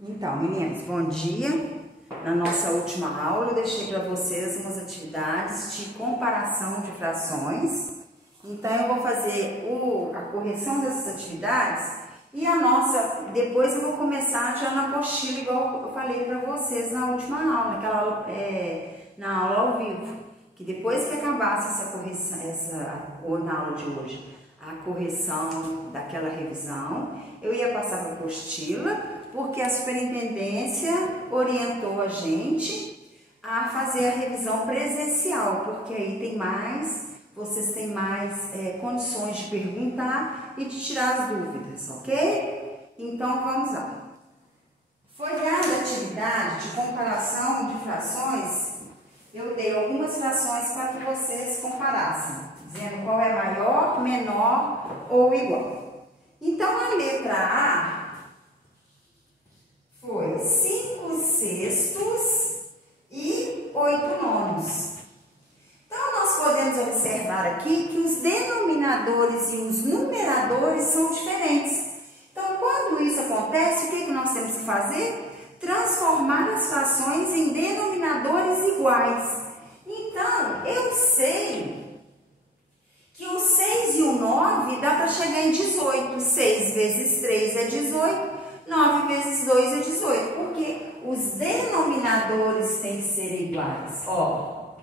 Então, meninas, bom dia. Na nossa última aula eu deixei para vocês umas atividades de comparação de frações. Então eu vou fazer a correção dessas atividades e depois eu vou começar já na apostila, igual eu falei para vocês na última aula, na aula ao vivo. Que depois que acabasse essa correção, ou na aula de hoje, a correção daquela revisão, eu ia passar para a apostila, porque a superintendência orientou a gente a fazer a revisão presencial, porque aí vocês têm mais condições de perguntar e de tirar as dúvidas, ok? Então vamos lá. Foi dada a atividade de comparação de frações, eu dei algumas frações para que vocês comparassem, dizendo qual é maior, menor ou igual. Então a letra A foi 5 sextos e 8 nonos. Então, nós podemos observar aqui que os denominadores e os numeradores são diferentes. Então, quando isso acontece, o que nós temos que fazer? Transformar as frações em denominadores iguais. Então, eu sei que o 6 e o 9 dá para chegar em 18. 6 vezes 3 é 18. 9 vezes 2 é 18, porque os denominadores têm que ser iguais, ó.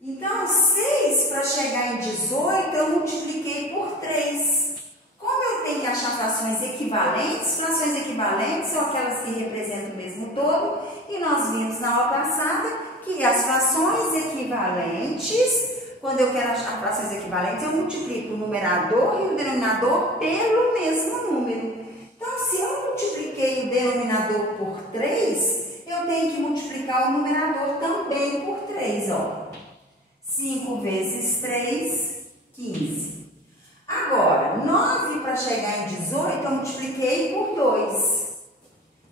Então, 6 para chegar em 18, eu multipliquei por 3. Como eu tenho que achar frações equivalentes são aquelas que representam o mesmo todo, e nós vimos na aula passada que as frações equivalentes, quando eu quero achar frações equivalentes, eu multiplico o numerador e o denominador pelo mesmo número. Então, se eu multipliquei o denominador por 3, eu tenho que multiplicar o numerador também por 3, ó. 5 vezes 3, 15. Agora, 9 para chegar em 18, eu multipliquei por 2.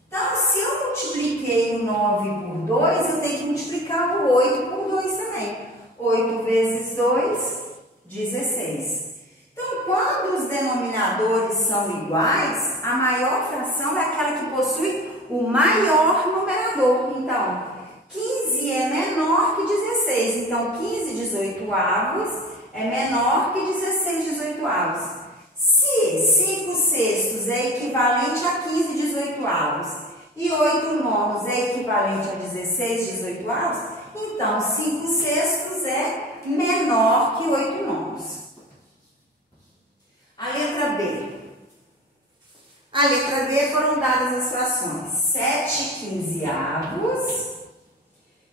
Então, se eu multipliquei o 9 por 2, eu tenho que multiplicar o 8 por 2 também. 8 vezes 2, 16. Então, quando os denominadores são iguais, a maior fração é aquela que possui o maior numerador. Então, 15 é menor que 16. Então, 15 18avos é menor que 16 18avos. Se 5 sextos é equivalente a 15 18avos e 8 nonos é equivalente a 16 18avos, então 5 sextos é menor que 8 nonos. A letra B. A letra B foram dadas as frações 7 quinzeavos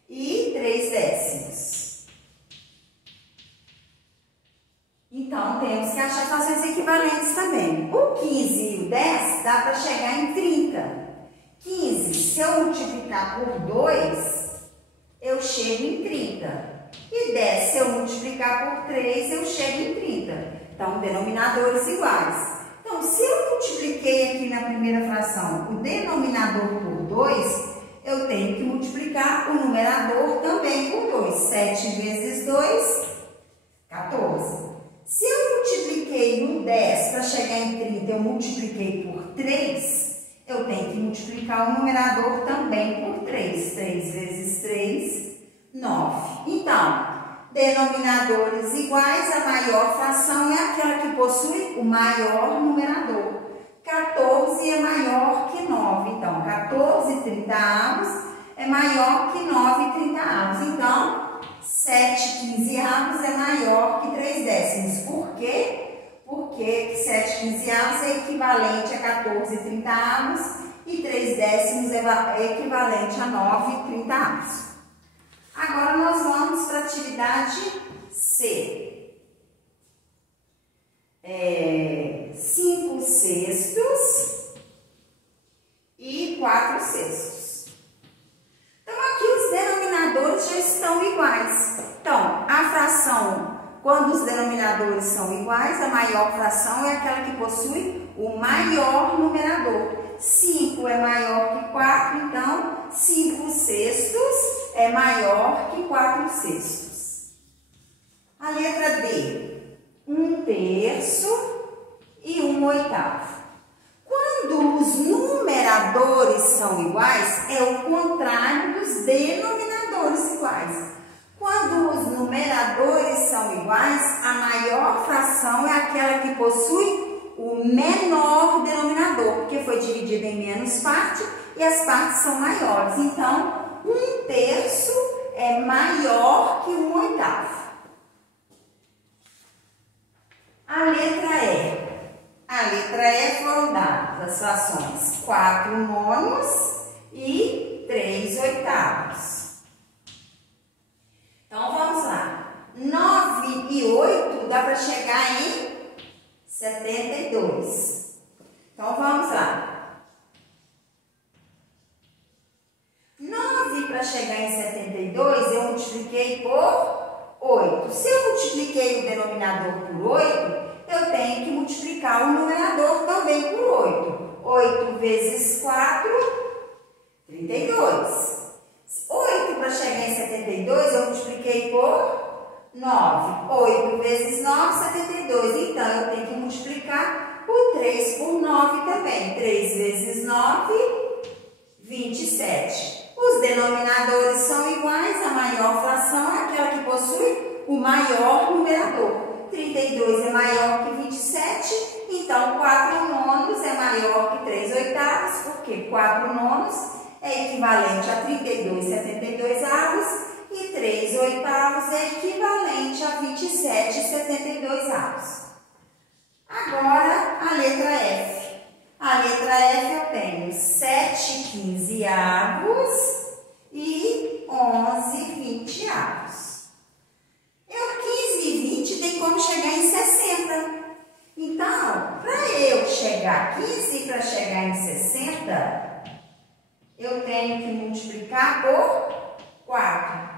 e 3 décimos. Então, temos que achar frações equivalentes também. O 15 e o 10 dá para chegar em 30. 15, se eu multiplicar por 2, eu chego em 30. E 10, se eu multiplicar por 3, eu chego em 30. Então, denominadores iguais. Então, se eu multipliquei aqui na primeira fração o denominador por 2, eu tenho que multiplicar o numerador também por 2. 7 vezes 2, 14. Se eu multipliquei no 10 para chegar em 30, eu multipliquei por 3, eu tenho que multiplicar o numerador também por 3. 3 vezes 3, 9. Então, denominadores iguais, a maior fração é aquela que possui o maior numerador. 14 é maior que 9. Então, 14 30avos é maior que 9 30avos. Então, 7 quinzeavos é maior que 3 décimos. Por quê? Porque 7 quinzeavos é equivalente a 14 30avos e 3 décimos é equivalente a 9 30avos. Agora, nós vamos para a atividade C. 5 sextos e 4 sextos. Então, aqui os denominadores já estão iguais. Então, a fração, quando os denominadores são iguais, a maior fração é aquela que possui o maior numerador. 5 é maior que 4, então 5 sextos é maior que 4 sextos. A letra D, 1 terço e 1 oitavo. Quando os numeradores numeradores são iguais é o contrário dos denominadores iguais. Quando os numeradores são iguais, a maior fração é aquela que possui o menor denominador, porque foi dividida em menos parte e as partes são maiores. Então, 1/3 é maior que 1/8. A letra E. A letra E foram dadas as frações 4/9 e 3/8. Então, vamos lá. 9 e 8 dá para chegar em 72. Então, vamos lá. 9 para chegar em 72, eu multipliquei por 8. Se eu multipliquei o denominador por 8, eu tenho que multiplicar o numerador também por 8. 8 vezes 4, 32. 8 para chegar em 72, eu multipliquei por 9. 8 vezes 9, 72. Então, eu tenho que multiplicar o 3 por 9 também. 3 vezes 9, 27. Os denominadores são iguais, a maior fração é aquela que possui o maior numerador. 32 é maior que 27, então 4/9 é maior que 3/8, porque 4/9 é equivalente a 32/72 e 3/8 é equivalente a 27/72. Agora, a letra F. A letra F eu tenho 7/15 e 11/20. Eu 15 e 20 tem como chegar em 60. Então, para eu chegar 15 para chegar em 60, eu tenho que multiplicar por 4.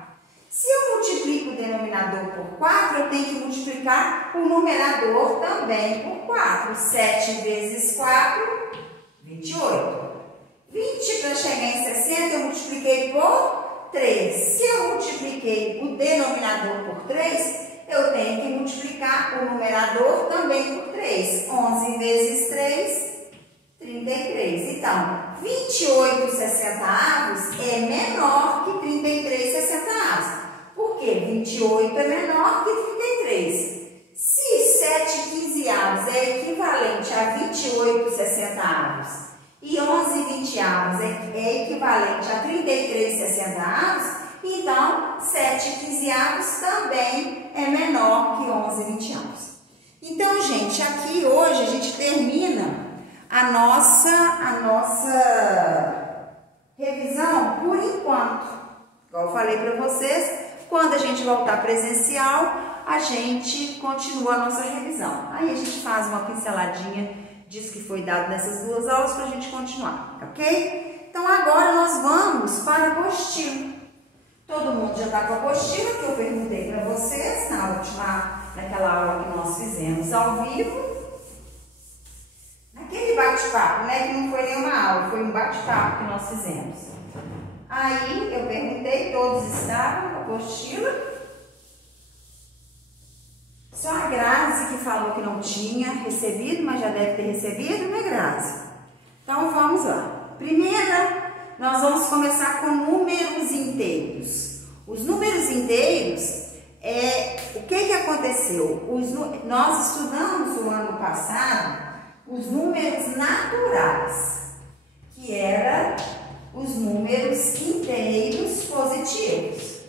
Se eu multiplico o denominador por 4, eu tenho que multiplicar o numerador também por 4. 7 vezes 4, 28. 20 para chegar em 60, eu multipliquei por 3. Se eu multipliquei o denominador por 3, eu tenho que multiplicar o numerador também por 3. 11 vezes 3, 33. Então, 28/60 é menor que 33/60. Por quê? 28 é menor que 33. Se 7/15 é equivalente a 28/60 e 11/20 é equivalente a 33/60, então 7/15 também é menor que 11/20. Então, gente, aqui hoje a gente termina a nossa revisão por enquanto. Igual eu falei para vocês, quando a gente voltar presencial, a gente continua a nossa revisão. Aí a gente faz uma pinceladinha disso que foi dado nessas duas aulas para a gente continuar, ok? Então agora nós vamos para a apostila. Todo mundo já está com a apostila que eu perguntei para vocês naquela aula que nós fizemos ao vivo. Aquele bate-papo, né? Que não foi nenhuma aula, foi um bate-papo que nós fizemos. Aí eu perguntei, todos estavam com a apostila. Só a Grazi que falou que não tinha recebido, mas já deve ter recebido, né, Grazi? Então vamos lá. Primeira, nós vamos começar com números inteiros. Os números inteiros, o que aconteceu? Nós estudamos no ano passado os números naturais, que eram os números inteiros positivos.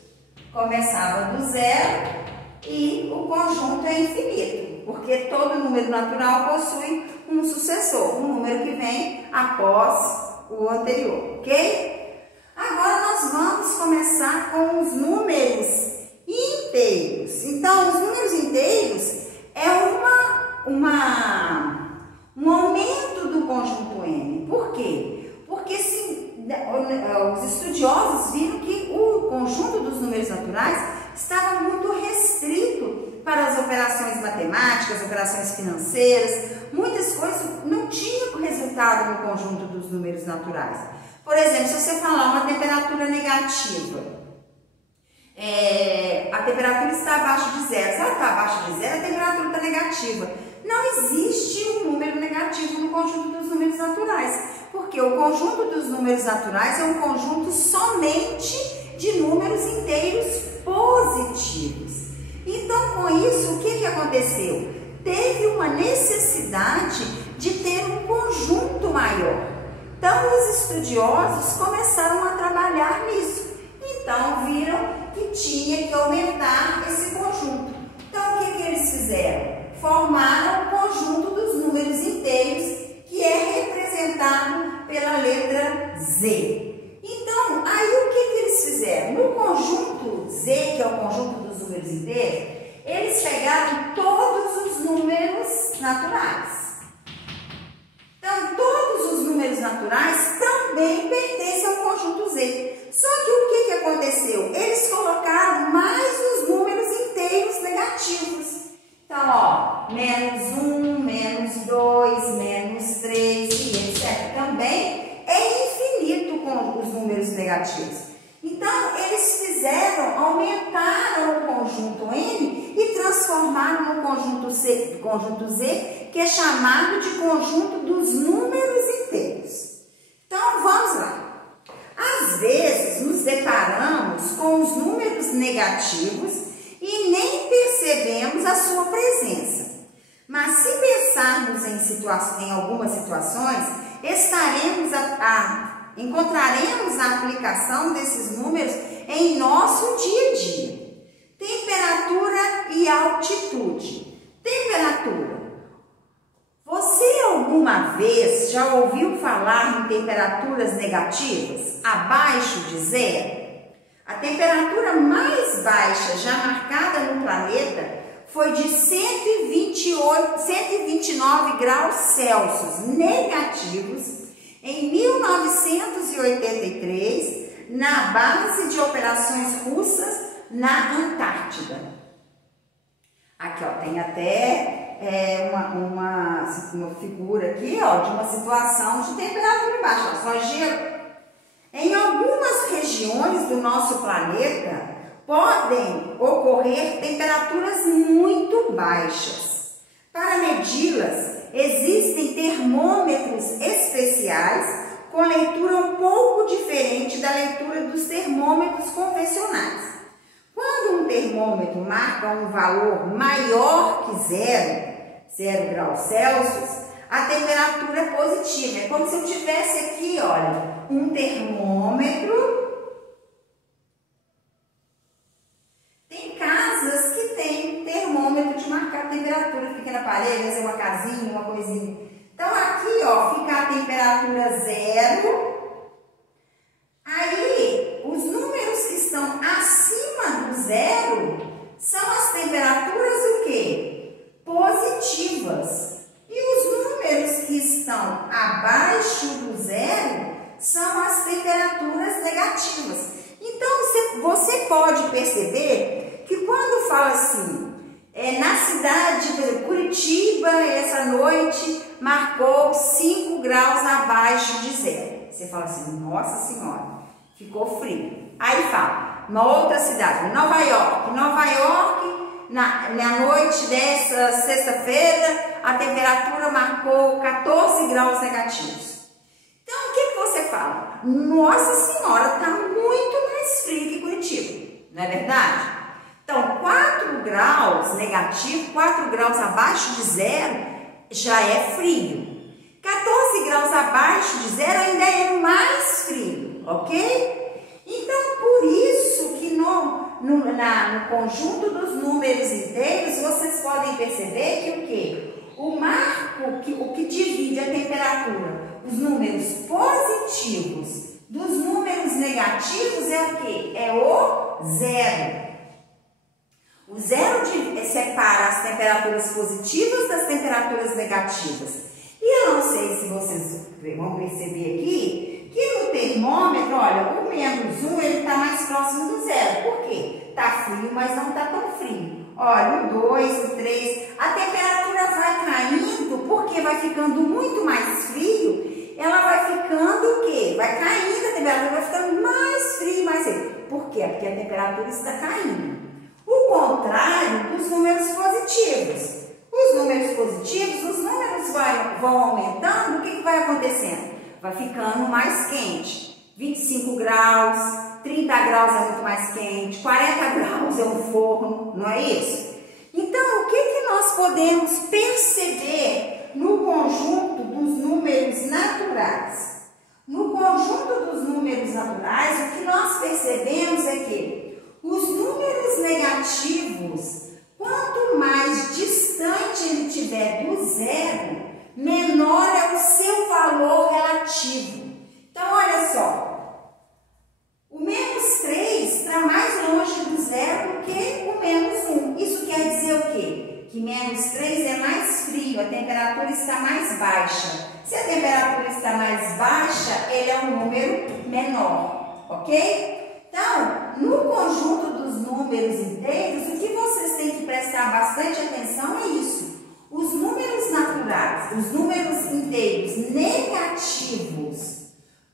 Começava do zero e o conjunto é infinito, porque todo número natural possui um sucessor, um número que vem após o anterior, ok? Agora nós vamos começar com os números inteiros. Então, os números inteiros é um aumento do conjunto N. Por quê? Porque os estudiosos viram que o conjunto dos números naturais estava muito restrito para as operações matemáticas, operações financeiras. Muitas coisas não tinham resultado no conjunto dos números naturais. Por exemplo, se você falar uma temperatura negativa, a temperatura está abaixo de zero. Se ela está abaixo de zero, a temperatura está negativa. Não existe um número negativo no conjunto dos números naturais, porque Porque o conjunto dos números naturais é um conjunto somente de números inteiros positivos. Então, com isso, o que aconteceu? Teve uma necessidade de ter um conjunto maior. Então, os estudiosos começaram a trabalhar nisso. Então, viram que tinha que aumentar esse conjunto. Então, o que eles fizeram? Formaram o conjunto dos números inteiros, que é representado pela letra Z. Então, aí o que eles fizeram? No conjunto Z, que é o conjunto dos números inteiros, eles pegaram todos os números naturais. Então, todos os números naturais também pertencem ao conjunto Z. Só que o que aconteceu? Eles colocaram mais os números inteiros negativos. Então, ó, -1, -2, -3 e etc. Também é infinito com os números negativos. Então, eles aumentaram o conjunto N e transformaram no conjunto Z, que é chamado de conjunto dos números inteiros. Então, vamos lá. Às vezes, nos deparamos com os números negativos e nem percebemos a sua presença. Mas se pensarmos em algumas situações, encontraremos a aplicação desses números em nosso dia a dia. Temperatura e altitude. Temperatura. Você alguma vez já ouviu falar em temperaturas negativas, abaixo de zero? A temperatura mais baixa já marcada no planeta foi de 129 graus Celsius negativos em 1983, na base de operações russas na Antártida. Aqui, ó, tem até uma figura aqui, ó, de uma situação de temperatura baixa, só gelo. Em algumas regiões do nosso planeta podem ocorrer temperaturas muito baixas. Para medi-las, existem termômetros especiais com leitura um pouco diferente da leitura dos termômetros convencionais. Quando um termômetro marca um valor maior que 0 graus Celsius, a temperatura é positiva. É como se eu tivesse aqui, olha, um termômetro. Tem casas que tem termômetro de marcar a temperatura, fica na parede, às vezes uma casinha, uma coisinha. Então aqui, ó, fica a temperatura 0. Aí, os números que estão acima do 0 são as temperaturas o quê? Positivas. E os números que estão abaixo do 0 são as temperaturas negativas. Então, você pode perceber que quando fala assim, na cidade, por exemplo, Curitiba, essa noite marcou 5 graus abaixo de 0. Você fala assim, nossa senhora, ficou frio. Aí fala, uma outra cidade, Nova York. Nova York, na noite dessa sexta-feira, a temperatura marcou 14 graus negativos. Então, o que você fala? Nossa senhora, está muito mais frio que Curitiba, não é verdade? Então, 4 graus negativo, 4 graus abaixo de 0, já é frio. 14 graus abaixo de 0 ainda é mais frio, ok? Então, por isso que no conjunto dos números inteiros, vocês podem perceber que o quê? O marco, o que divide a temperatura, os números positivos dos números negativos é o quê? É o 0. O 0 separa as temperaturas positivas das temperaturas negativas. E eu não sei se vocês vão perceber aqui, que no termômetro, olha, o -1 ele está mais próximo do 0. Por quê? Está frio, mas não está tão frio. Olha, o 2, o 3, a temperatura vai caindo, porque vai ficando muito mais frio, ela vai ficando o quê? Vai caindo, a temperatura vai ficando mais frio, mais frio. Por quê? Porque a temperatura está caindo. O contrário dos números positivos. Os números positivos, os números vão aumentando, o que vai acontecendo? vai ficando mais quente. 25 graus, 30 graus é muito mais quente, 40 graus é um forno, não é isso? Então, o que nós podemos perceber no conjunto dos números naturais? No conjunto dos números naturais, o que nós percebemos é que os números negativos, quanto mais distante ele estiver do zero, menor é o seu valor relativo. Então, olha só, o menos 3 está mais longe do zero do que o menos 1. Isso quer dizer o quê? Que menos 3 é mais frio, a temperatura está mais baixa. Se a temperatura está mais baixa, ele é um número menor, ok? Então, no conjunto dos números inteiros, o que vocês têm que prestar bastante atenção é isso. Os números naturais, os números inteiros negativos,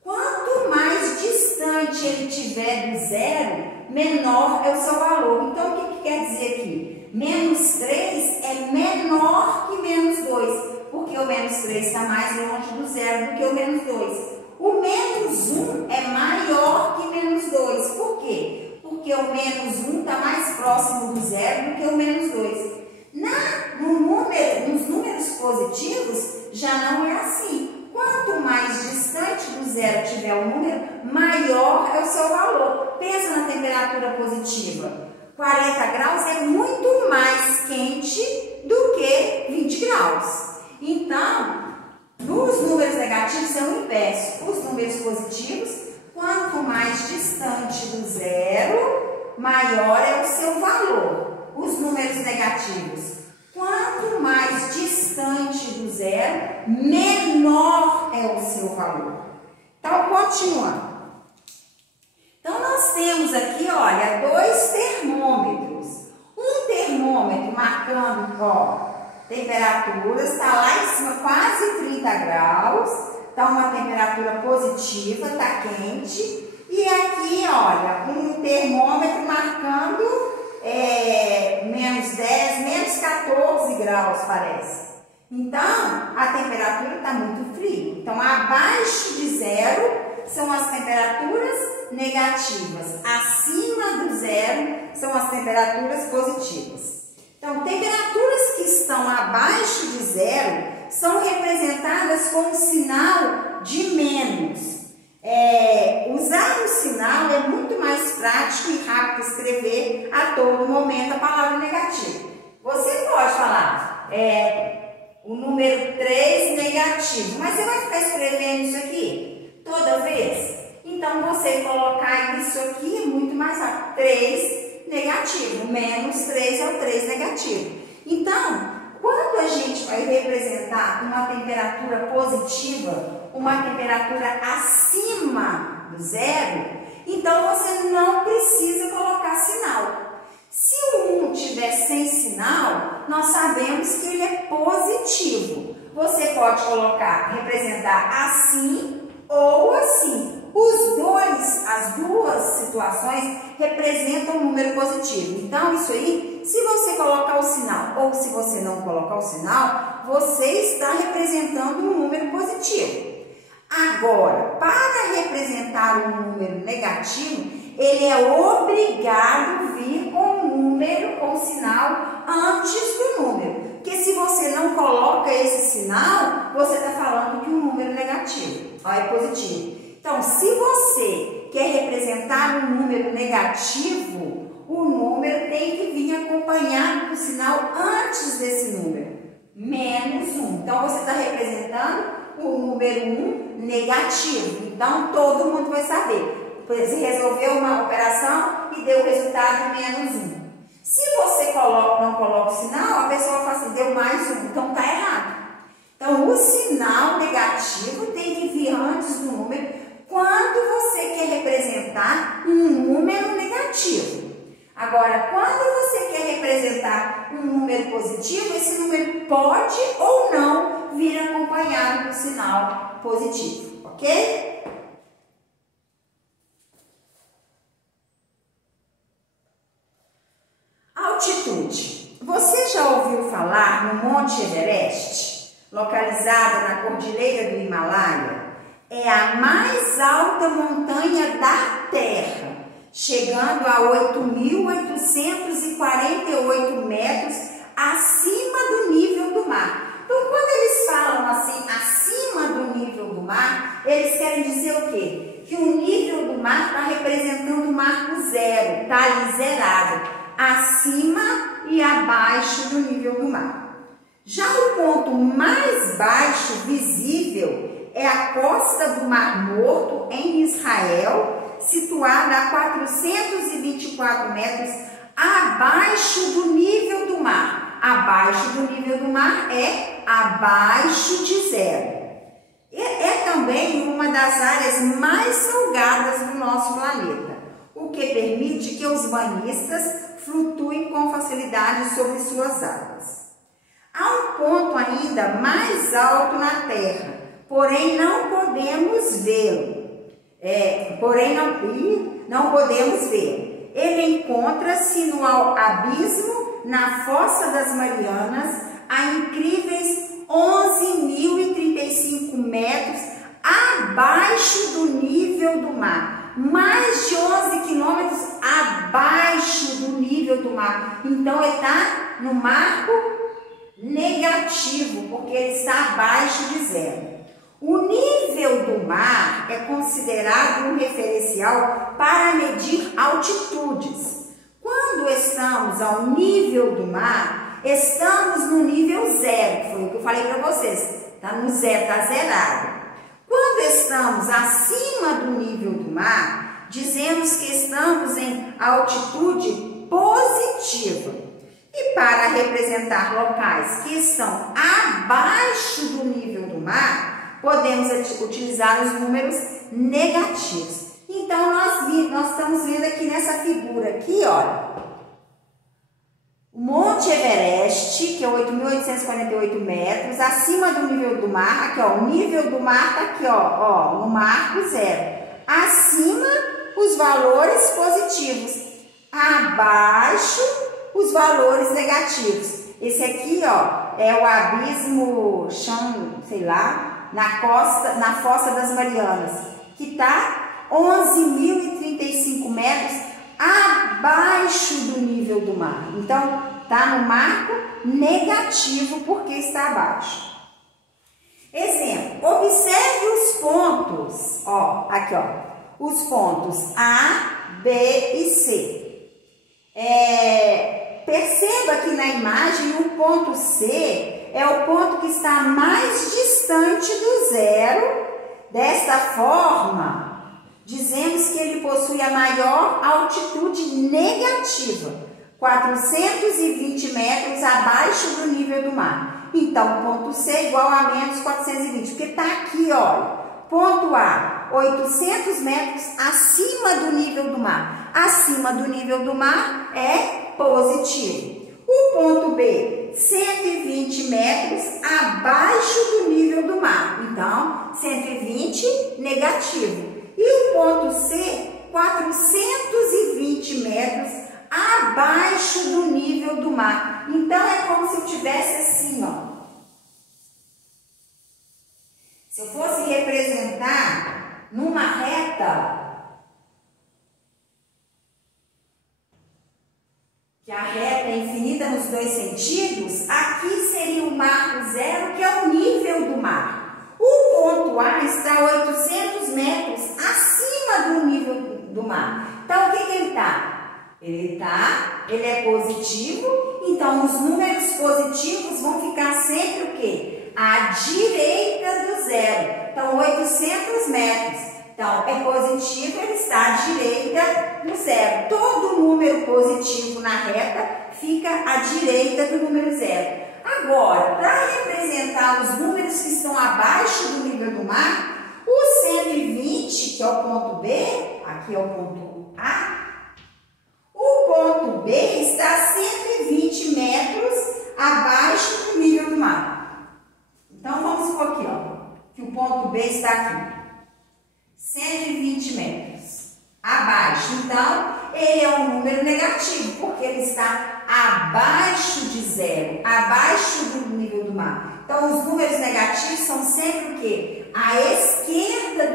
quanto mais distante ele estiver do zero, menor é o seu valor. Então, o que quer dizer aqui? Menos 3 é menor que menos 2, porque o menos 3 está mais longe do zero do que o menos 2. O menos 1 é maior que menos 2. Por quê? Porque o menos 1 está mais próximo do zero do que o menos 2. Nos números positivos, já não é assim. Quanto mais distante do zero tiver o número, maior é o seu valor. Pensa na temperatura positiva. 40 graus é muito mais quente do que 20 graus. Então, nos números negativos é o inverso. Os números positivos, quanto mais distante do zero, maior é o seu valor. Os números negativos, quanto mais distante do zero, menor é o seu valor. Então, continuando. Então, nós temos aqui, olha, 2 termômetros. Um termômetro marcando, ó, temperatura, está lá em cima, quase 30 graus. Está uma temperatura positiva, está quente. E aqui, olha, um termômetro marcando menos 10, menos 14 graus, parece. Então, a temperatura está muito fria. Então, abaixo de zero são as temperaturas negativas. Acima do zero são as temperaturas positivas. Então, temperaturas que estão abaixo de zero são representadas com um sinal de menos. Usar um sinal é muito mais prático e rápido escrever a todo momento a palavra negativa. Você pode falar o número 3 negativo, mas você vai ficar escrevendo isso aqui toda vez? Então, você colocar isso aqui é muito mais rápido. 3 negativo, menos 3 é o 3 negativo. Então, quando a gente vai representar uma temperatura positiva, uma temperatura acima do zero, então você não precisa colocar sinal. Se o 1 tiver sem sinal, nós sabemos que ele é positivo. Você pode representar assim ou assim. As duas situações representam um número positivo. Então, isso aí, se você colocar o sinal ou se você não colocar o sinal, você está representando um número positivo. Agora, para representar um número negativo, ele é obrigado a vir com um número, com um sinal antes do número. Porque se você não coloca esse sinal, você está falando que um número negativo é positivo. Então, se você quer representar um número negativo, o número tem que vir acompanhado do sinal antes desse número, menos 1. Então, você está representando o número 1 negativo. Então, todo mundo vai saber. Você resolveu uma operação e deu o resultado menos 1. Se você não coloca o sinal, a pessoa fala assim, deu mais 1. Então, está errado. Então, o sinal negativo tem que vir antes do número quando você quer representar um número negativo. Agora, quando você quer representar um número positivo, esse número pode ou não vir acompanhado do sinal positivo, ok? Altitude. Você já ouviu falar no Monte Everest, localizado na Cordilheira do Himalaia? é a mais alta montanha da Terra, chegando a 8.848 metros acima do nível do mar. Então, quando eles falam assim, acima do nível do mar, eles querem dizer o quê? Que o nível do mar está representando o marco zero, está ali zerado, acima e abaixo do nível do mar. Já o ponto mais baixo visível é a costa do Mar Morto, em Israel, situada a 424 metros abaixo do nível do mar. Abaixo do nível do mar é abaixo de zero. É também uma das áreas mais salgadas do nosso planeta, o que permite que os banhistas flutuem com facilidade sobre suas águas. Há um ponto ainda mais alto na Terra, porém não podemos vê-lo. Não podemos vê-lo. Ele encontra-se no abismo, na Fossa das Marianas, a incríveis 11.035 metros abaixo do nível do mar. Mais de 11 quilômetros abaixo do nível do mar. Então, ele está no marco negativo, porque ele está abaixo de zero. O nível do mar é considerado um referencial para medir altitudes. Quando estamos ao nível do mar, estamos no nível zero, foi o que eu falei para vocês, está no zero, está zerado. Quando estamos acima do nível do mar, dizemos que estamos em altitude positiva. E para representar locais que estão abaixo do nível do mar, podemos utilizar os números negativos. Então, nós estamos vendo aqui nessa figura aqui, olha, o Monte Everest, que é 8.848 metros, acima do nível do mar. Aqui, ó, o nível do mar está aqui, ó, no marco zero. Acima, os valores positivos. Abaixo, os valores negativos. Esse aqui, ó, é o abismo, sei lá, na Fossa das Marianas, que está 11.035 metros abaixo do nível do mar. Então, está no marco negativo porque está abaixo. Exemplo, observe os pontos, ó, aqui, ó, os pontos A, B e C. Perceba que na imagem o ponto C é o ponto que está mais distante do zero. Desta forma, dizemos que ele possui a maior altitude negativa, 420 metros abaixo do nível do mar. Então, ponto C é igual a menos 420, porque está aqui, olha. Ponto A, 800 metros acima do nível do mar. Acima do nível do mar é positivo. O ponto B, 120 metros abaixo do nível do mar. Então, 120 negativo. E o ponto C, 420 metros abaixo do nível do mar. Então, é como se eu tivesse assim, ó. Se eu fosse representar numa reta, que a reta é infinita nos dois sentidos, aqui seria o marco zero, que é o nível do mar. O ponto A está a 800 metros acima do nível do mar. Então, o que ele está? Ele é positivo, então os números positivos vão ficar sempre o quê? À direita do zero. Então, 800 metros. Então, é positivo, ele está à direita do zero. Todo número positivo na reta fica à direita do número zero. Agora, para representar os números que estão abaixo do nível do mar, o 120, que é o ponto B, aqui é o ponto A, o ponto B está a 120 metros abaixo do nível do mar. Então, vamos supor aqui, ó, que o ponto B está aqui. 120 metros abaixo. Então, ele é um número negativo, porque ele está abaixo de zero, abaixo do nível do mar. Então, os números negativos são sempre o quê? À esquerda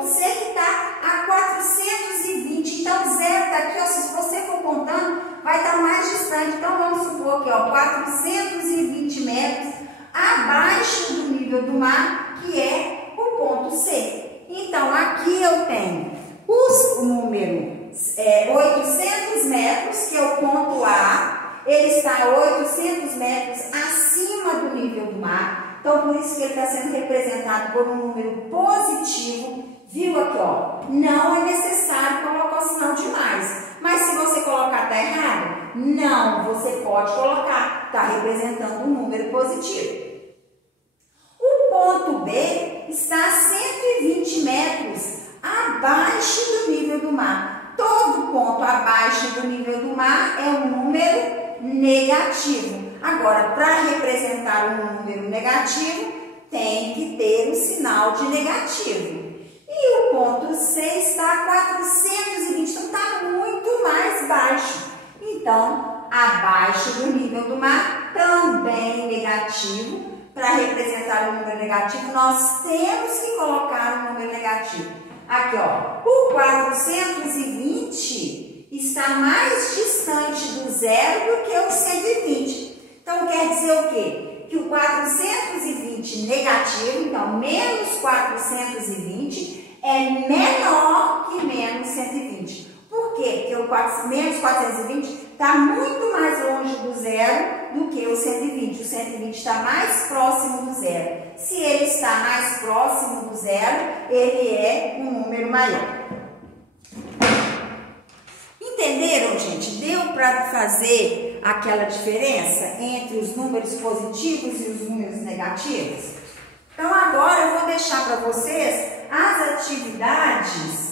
ponto C que está a 420. Então, zero está aqui, ó, se você for contando, vai estar mais distante. Então, vamos supor que, ó, 420 metros abaixo do nível do mar, que é o ponto C. Então, aqui eu tenho o número 800 metros, que é o ponto A. Ele está a 800 metros acima do nível do mar. Então, por isso que ele está sendo representado por um número positivo. Viu aqui, ó? Não é necessário colocar o sinal de mais. Mas se você colocar está errado? Não, você pode colocar. Está representando um número positivo. O ponto B está a 120 metros abaixo do nível do mar. Todo ponto abaixo do nível do mar é um número negativo. Agora, para representar um número negativo, tem que ter o sinal de negativo. E o ponto C está a 420, então está muito mais baixo. Então, abaixo do nível do mar, também negativo. Para representar o número negativo, nós temos que colocar o número negativo. Aqui, ó, o 420 está mais distante do zero do que o 120. Então, quer dizer o quê? Que o 420 negativo, então, menos 420, é menor que menos 120. Por quê? Porque o menos 420 está muito mais longe do zero do que o 120. O 120 está mais próximo do zero. Se ele está mais próximo do zero, ele é um número maior. Entenderam, gente? Deu para fazer aquela diferença entre os números positivos e os números negativos? Então, agora eu vou deixar para vocês as atividades.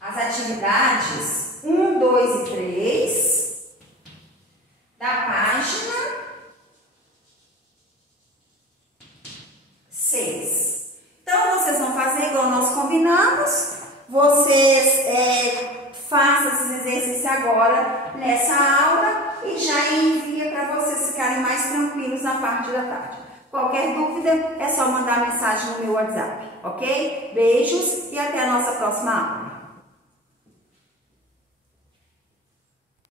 As atividades 1, 2 e 3 da página 6. Então, vocês vão fazer igual nós combinamos. Vocês façam esses exercícios agora nessa aula e já envia para vocês ficarem mais tranquilos na parte da tarde. Qualquer dúvida é só mandar mensagem no meu WhatsApp, ok? Beijos e até a nossa próxima aula.